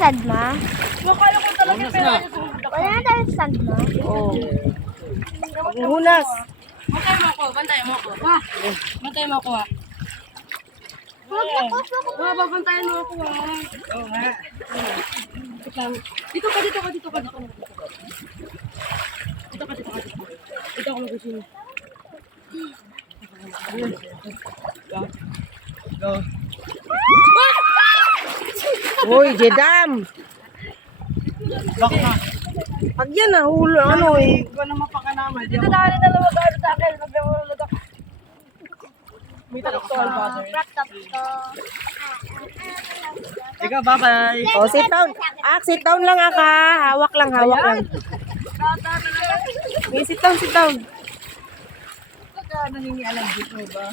stand mo? Akala ko talaga pera niya sa Wala na tayo stand mo? Oo. Paghuhunas. Bantay mo ako, bantay mo ako. Ha? Bantay mo ako, ha? Babantayan mo ako, ha? Oo nga. Dito ka, dito ka, dito ka, dito ka. Dito ka, dito ka, dito ka. Dito ako mag-usin. Go. Uy, Jedam. Baka. Pag yan hulo, ano eh. Ikaw na mapakanaman. Dito na kami dalawa gano'n sa akin. Magdamulod ako. May talak ko, Albazer. Ikaw, bye-bye. Oh, sit down. Sit down lang ka. Hawak lang, hawak lang. Okay, sit down, sit down. Naninialam dito ba?